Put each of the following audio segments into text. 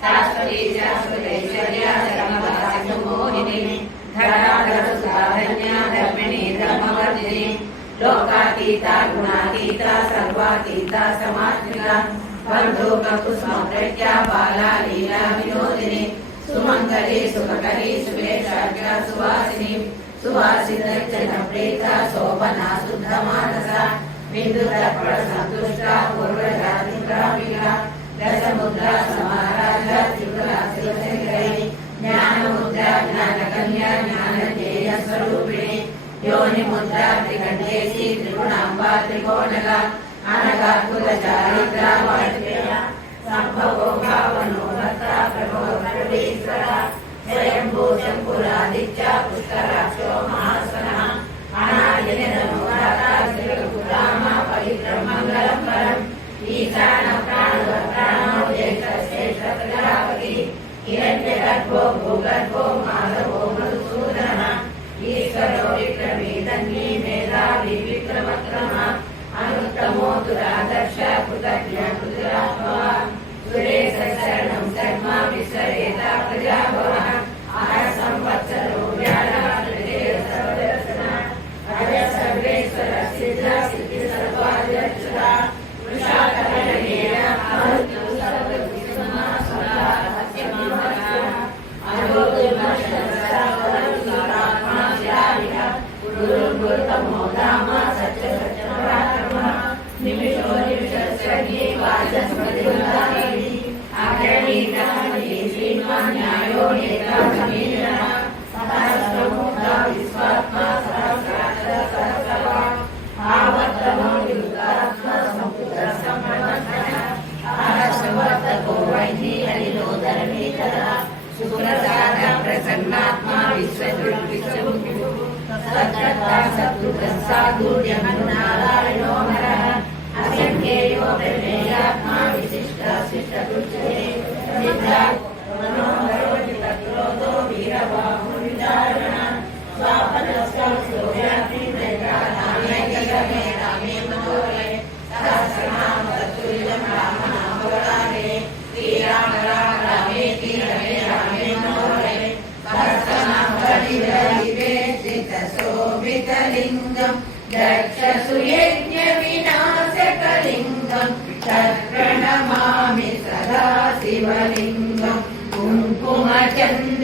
శాశ్వతీ శాశ్వతైశ్వర్య సర్వవాసిమోహిని ధర్మిణి ధర్మవర్ధిని. లోకాతీత గుణాతీత సర్వాతీత సమాత్మిక బంధూక బాలా లీలా వినోదిని. సుమంగళి సుఖకరి సువేషాఢ్య సువాసిని. సువాసిత ప్రేత శోభనా శుద్ధ మానస. సంతుష్ట పూర్వజాతి దశముద్ర సమారాజ త్రిపుర శివశంకరి జ్ఞానముద్ర జ్ఞానకన్య జ్ఞానజ్ఞేయ స్వరూపిణి యోని ముద్ర త్రికంఠేసి త్రిగుణాంబ త్రికోణగ చారిత్ర స్వయంభూ శంకురాదిత్య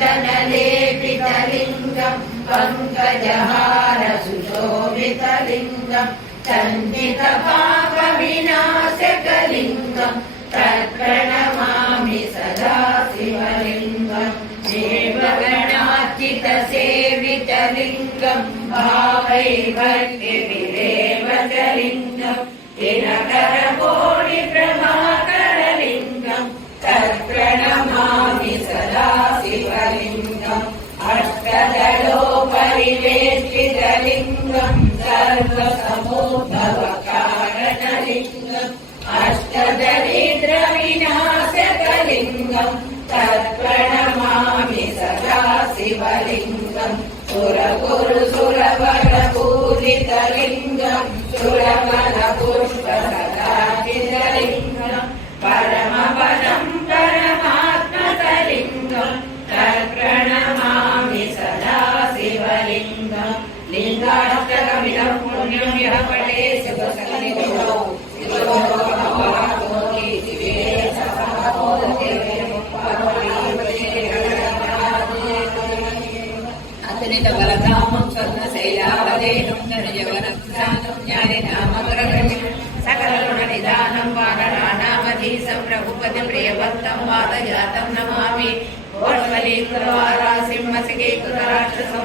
చందన లేపితలింగం పంకజహార సుశోభితలింగం చందిత పాప వినాశకలింగం తత్ప్రణమామి సదా శివలింగం దేవగణార్చిత అష్టదలో అతనిత బలధామం స్వర్ణ శైలావదేహం ధనజవనస్థానం జ్ఞానినామగ్రగణ్యం సకల గుణ నిదానం వానరాణామధీశం రఘుపతి ప్రియభక్తం వాదజాతం నమామి సింహసికేకృత రాక్షసం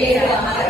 Yeah.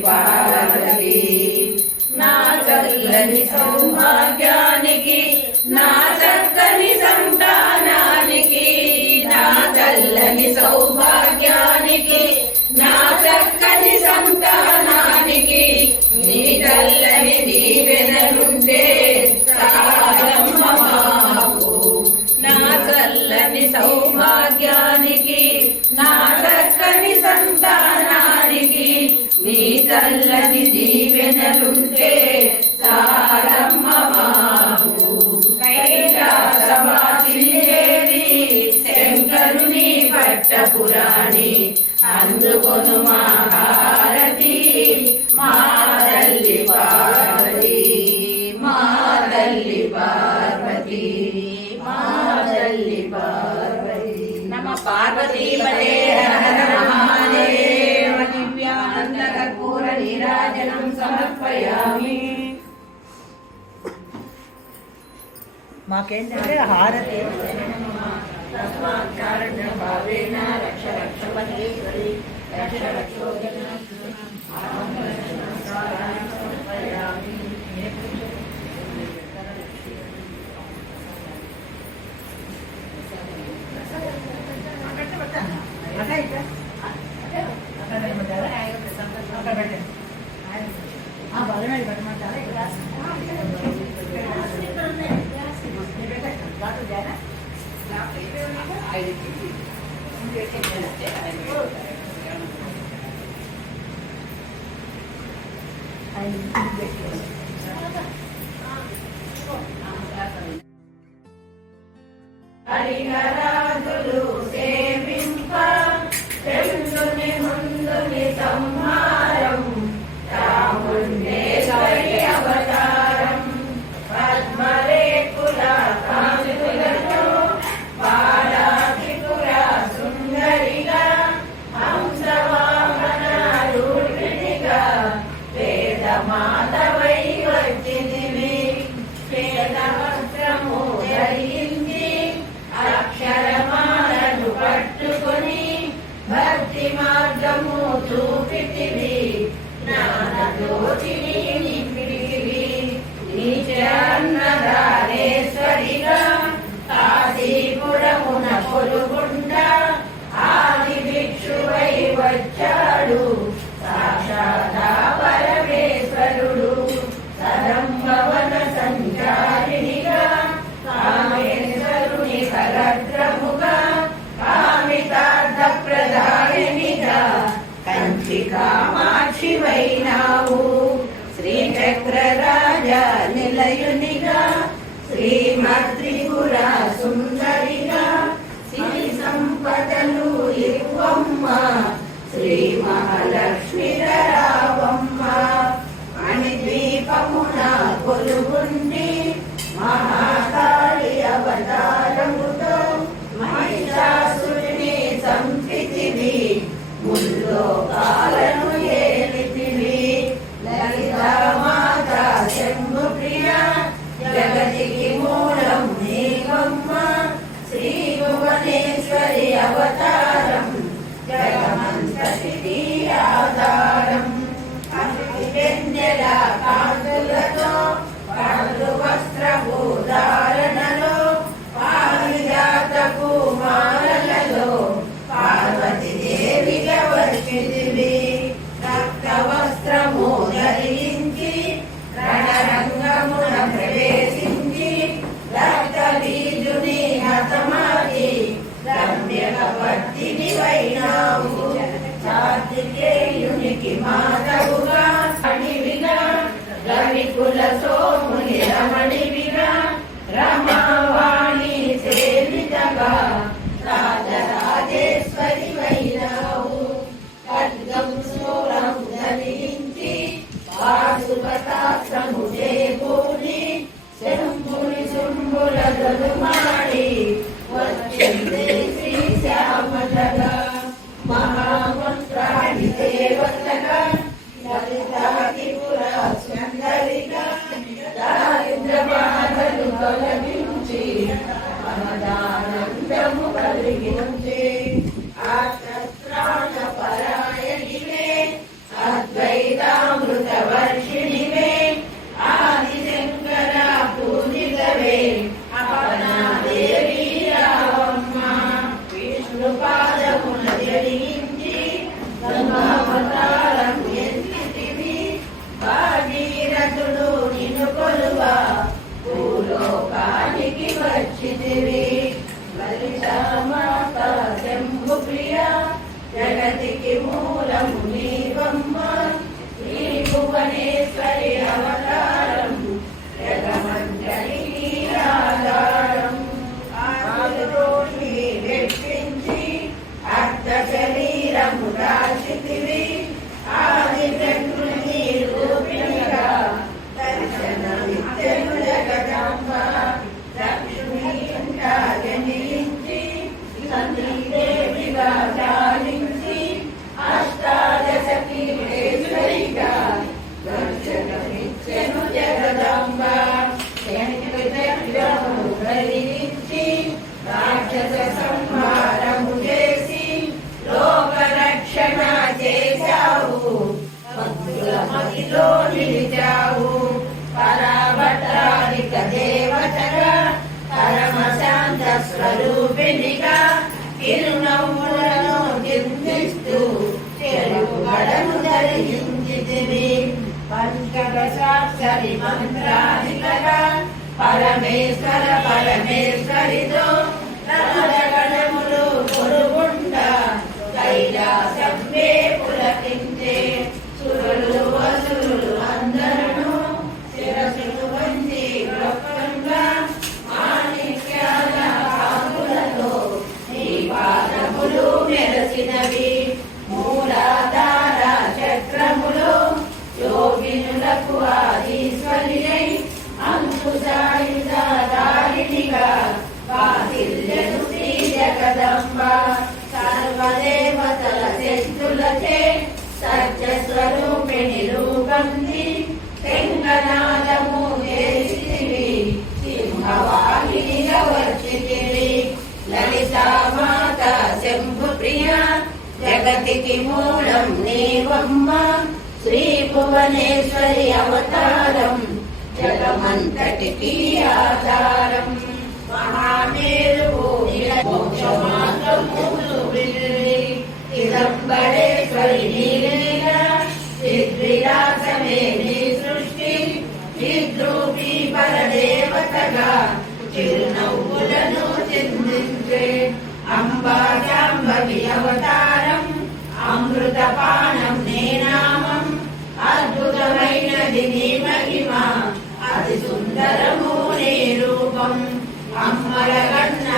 పరిపాలనకి నా చల్లని సౌభాగ్యానికి నా చక్కని సంతానానికి నా చల్లని సౌభాగ్యానికి నా చక్కని సంతానానికి నీ చల్లని దీవెనలుంటే సౌభాగ్యానికి నా చక్కని సంతానం الذي మాకేంటంటే హారతి అక్కడ పెట్టండి I అయినావు. శ్రీచక్రరాజ నిలయునిగా శ్రీమద్రిపుర సుందర ಈಶ್ವರಿ ಅವತಾರ రమ్యకవర్తిని కార్తికేయునికి మాతవుగా అణివిగా రవికుల సోముని రమణివిగా రమావాణి సేవితగా రాజరాజేశ్వరి వైనావు ఖడ్గం శూలం ధరించి పాశుపతాశ్రము చేకూరి శంభుని శుంభుల గలుమాడి మదిలో నిలిచావు పరాభట్టారిక దేవతగా స్వరూపిణిగా తిరునవ్వులను ధరించితివి పంచదశాక్షరి మంత్రాధికగా పరమేశ్వర పరమేశ్వరితో జగతికి మూలం నీవమ్మ. శ్రీ భువనేశ్వరి అవతారం జగమంతటికి ఆధారం. మహామేరు మోక్షమార్గములు విల్లి చిదంబరేశ్వరి నీలీల చిద్విలాసమే నీ సృష్టి విద్రూపి పరదేవతగా చిరునవ్వులను చిందించే అంబాజాంబవి అవతారం. అమృతపానం నే నామం. అద్భుతమైనది నీ మహిమ. అతి సుందరము నీ రూపం. అమ్మల కన్న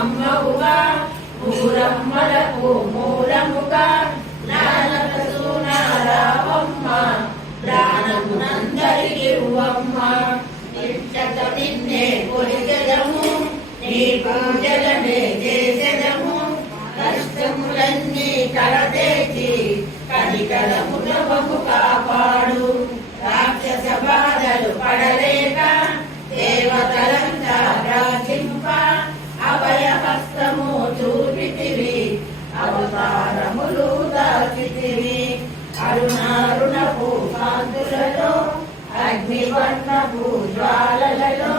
అమ్మవుగా మూలమ్మలకు మూలముగా. నానకసు నారావమ్మ ఇవ్వమ్మ. ఇష్టత నిన్నే నీ పూజలనే చేసెదము. కష్టములన్నీ కడతేచి కనికరములవము కాపాడు. రాక్షస బాధలు పడలేక దేవతలంతా ప్రార్థింప అభయ హస్తము చూపితివి అవతారములు దాచితివి. అరుణారుణపు కాంతులలో అగ్నివర్ణపు జ్వాలలలో